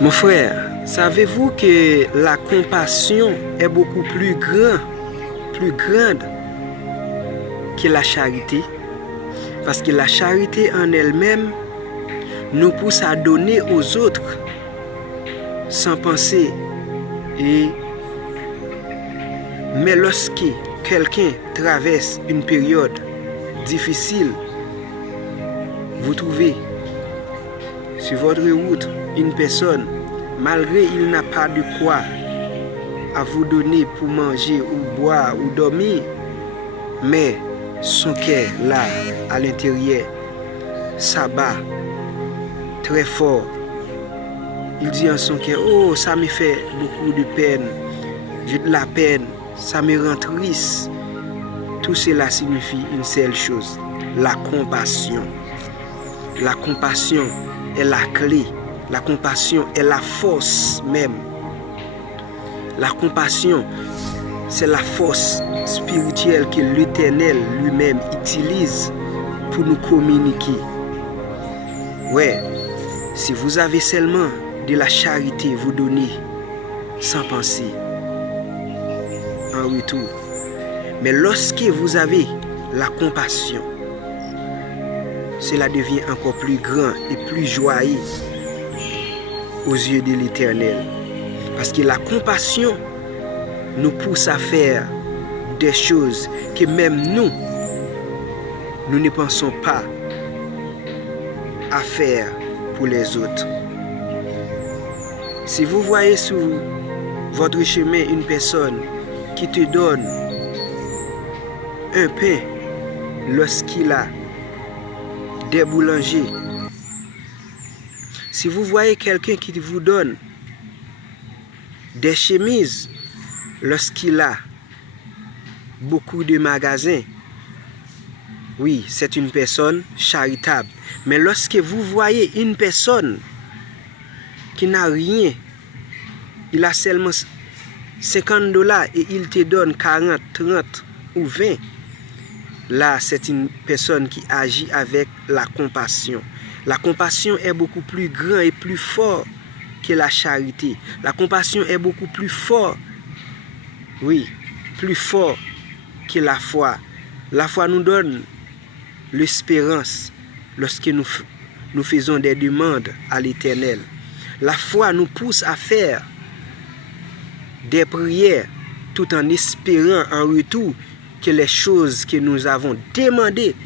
Mon frère, savez-vous que la compassion est beaucoup plus grande que la charité? Parce que la charité en elle-même nous pousse à donner aux autres sans penser. Mais lorsque quelqu'un traverse une période difficile, vous trouvez sur votre route une personne, malgré il n'a pas de quoi à vous donner pour manger ou boire ou dormir, mais son cœur là, à l'intérieur, ça bat très fort. Il dit en son cœur, oh, ça me fait beaucoup de peine, j'ai de la peine, ça me rend triste. Tout cela signifie une seule chose, la compassion. La compassion est la clé. La compassion est la force même. La compassion, c'est la force spirituelle que l'Éternel lui-même utilise pour nous communiquer. Ouais, si vous avez seulement de la charité, vous donnez sans penser en retour. Mais lorsque vous avez la compassion, cela devient encore plus grand et plus joyeux aux yeux de l'Éternel. Parce que la compassion nous pousse à faire des choses que même nous ne pensons pas à faire pour les autres. Si vous voyez sur votre chemin une personne qui te donne un pain lorsqu'il a des boulangers, si vous voyez quelqu'un qui vous donne des chemises lorsqu'il a beaucoup de magasins, oui, c'est une personne charitable. Mais lorsque vous voyez une personne qui n'a rien, il a seulement $50 et il te donne 40, 30 ou 20, là, c'est une personne qui agit avec la compassion. La compassion est beaucoup plus grande et plus forte que la charité. La compassion est beaucoup plus forte, oui, plus fort que la foi. La foi nous donne l'espérance lorsque nous faisons des demandes à l'Éternel. La foi nous pousse à faire des prières tout en espérant en retour que les choses que nous avons demandées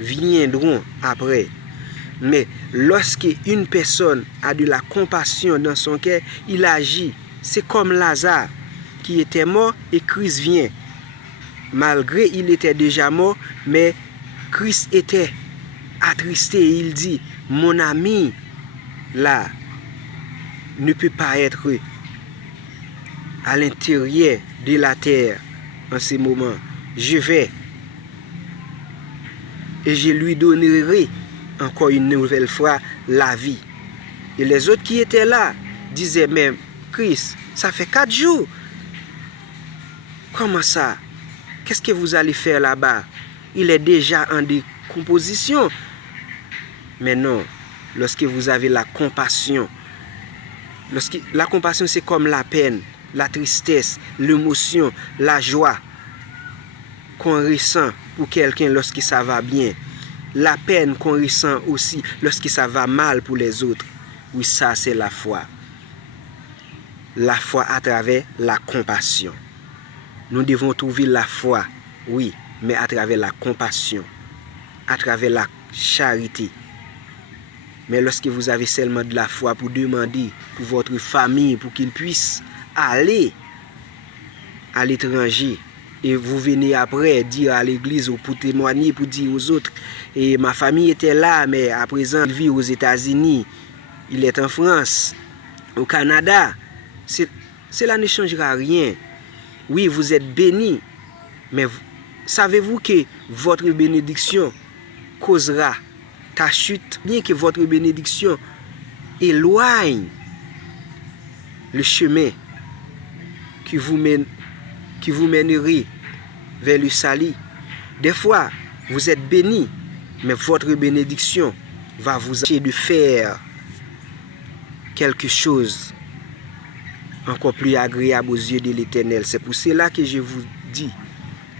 viendront après. Mais lorsque une personne a de la compassion dans son cœur, il agit. C'est comme Lazare qui était mort et Christ vient. Malgré il était déjà mort, mais Christ était attristé. Il dit, mon ami là ne peut pas être à l'intérieur de la terre en ce moment. Je vais et je lui donnerai encore une nouvelle fois la vie. Et les autres qui étaient là disaient même, Christ, ça fait 4 jours. Comment ça? Qu'est-ce que vous allez faire là-bas? Il est déjà en décomposition. Mais non, lorsque vous avez la compassion, la compassion c'est comme la peine, la tristesse, l'émotion, la joie qu'on ressent pour quelqu'un lorsque ça va bien. La peine qu'on ressent aussi lorsque ça va mal pour les autres. Oui, ça c'est la foi. La foi à travers la compassion. Nous devons trouver la foi, oui, mais à travers la compassion, à travers la charité. Mais lorsque vous avez seulement de la foi pour demander pour votre famille, pour qu'ils puissent aller à l'étranger, et vous venez après dire à l'église ou pour témoigner, pour dire aux autres, et ma famille était là, mais à présent il vit aux États-Unis, il est en France, au Canada, cela ne changera rien. Oui, vous êtes bénis, mais savez-vous que votre bénédiction causera ta chute, bien que votre bénédiction éloigne le chemin qui vous mènerait vers le salut. Des fois, vous êtes bénis, mais votre bénédiction va vous empêcher de faire quelque chose encore plus agréable aux yeux de l'Éternel. C'est pour cela que je vous dis,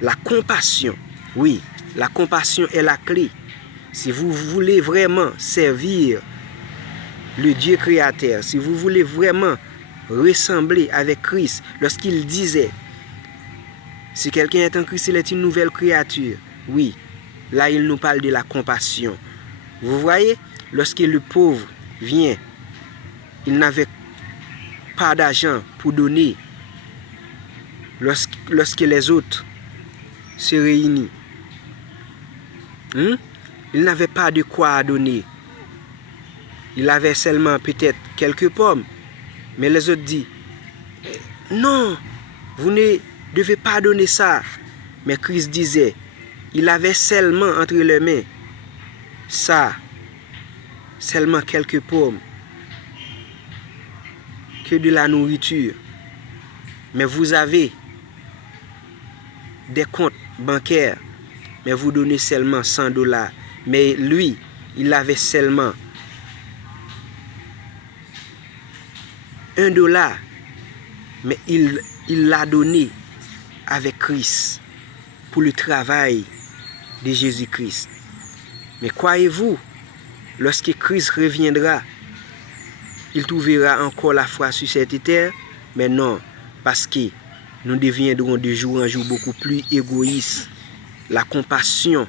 la compassion, oui, la compassion est la clé. Si vous voulez vraiment servir le Dieu créateur, si vous voulez vraiment ressembler avec Christ, lorsqu'il disait, si quelqu'un est en Christ, il est une nouvelle créature. Oui, là il nous parle de la compassion. Vous voyez, lorsque le pauvre vient, il n'avait pas d'argent pour donner. Lorsque les autres se réunissent, il n'avait pas de quoi donner. Il avait seulement peut-être quelques pommes. Mais les autres disent, non, vous ne devez pas donner ça. Mais Christ disait, il avait seulement entre les mains ça, seulement quelques pommes, que de la nourriture. Mais vous avez des comptes bancaires, mais vous donnez seulement $100. Mais lui, il avait seulement $1, mais il l'a donné avec Christ pour le travail de Jésus-Christ. Mais croyez-vous, lorsque Christ reviendra, il trouvera encore la foi sur cette terre? Mais non, parce que nous deviendrons de jour en jour beaucoup plus égoïstes. La compassion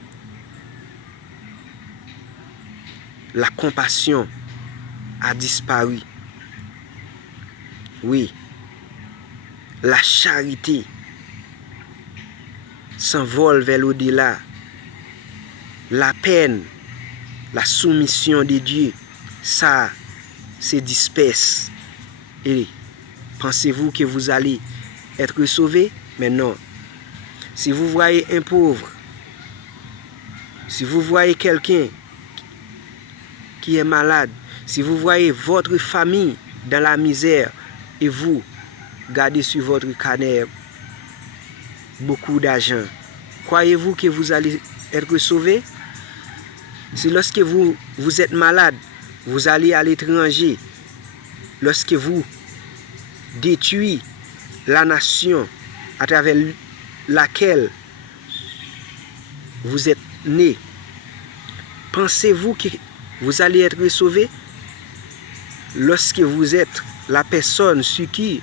a disparu. Oui, la charité s'envole vers l'au-delà. La peine, la soumission de Dieu, ça se disperse. Et pensez-vous que vous allez être sauvé? Mais non. Si vous voyez un pauvre, si vous voyez quelqu'un qui est malade, si vous voyez votre famille dans la misère et vous gardez sur votre carnet beaucoup d'argent, croyez-vous que vous allez être sauvé? Si lorsque vous êtes malade, vous allez à l'étranger, lorsque vous détruisez la nation à travers laquelle vous êtes né, pensez-vous que vous allez être sauvé? Lorsque vous êtes la personne sur qui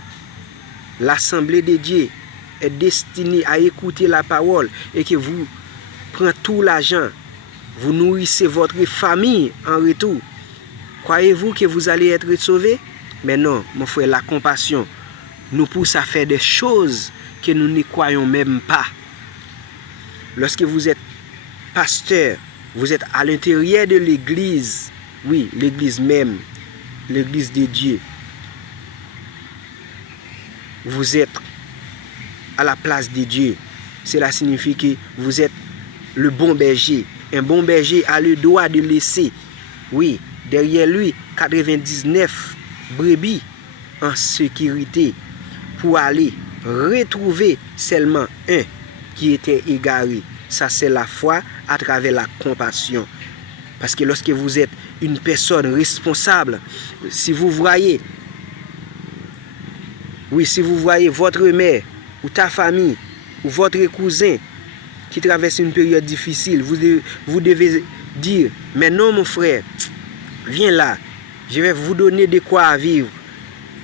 l'Assemblée de Dieu est destinée à écouter la parole et que vous prenez tout l'argent, vous nourrissez votre famille en retour, croyez-vous que vous allez être sauvé? Mais non, mon frère, la compassion nous pousse à faire des choses que nous ne croyons même pas. Lorsque vous êtes pasteur, vous êtes à l'intérieur de l'église, oui, l'église même, l'église de Dieu. Vous êtes à la place de Dieu. Cela signifie que vous êtes le bon berger. Un bon berger a le droit de laisser, oui, derrière lui 99 brebis en sécurité pour aller retrouver seulement un qui était égaré. Ça, c'est la foi à travers la compassion. Parce que lorsque vous êtes une personne responsable, si vous voyez, oui, si vous voyez votre mère ou ta famille ou votre cousin qui traverse une période difficile, vous devez dire, mais non mon frère, viens là, je vais vous donner de quoi vivre,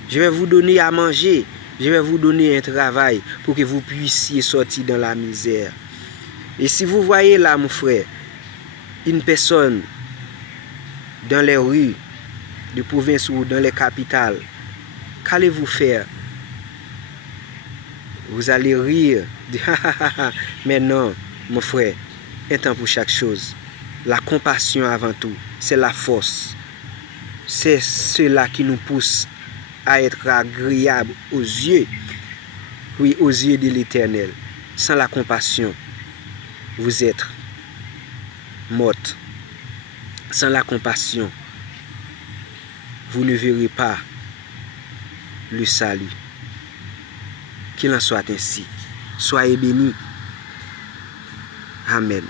je vais vous donner à manger, je vais vous donner un travail pour que vous puissiez sortir dans la misère. Et si vous voyez là mon frère, une personne dans les rues de province ou dans les capitales, qu'allez-vous faire? Vous allez rire, mais non, mon frère, un temps pour chaque chose. La compassion avant tout, c'est la force. C'est cela qui nous pousse à être agréable aux yeux, oui, aux yeux de l'Éternel. Sans la compassion, vous êtes morte. Sans la compassion, vous ne verrez pas le salut. Qu'il en soit ainsi. Soyez bénis. Amen.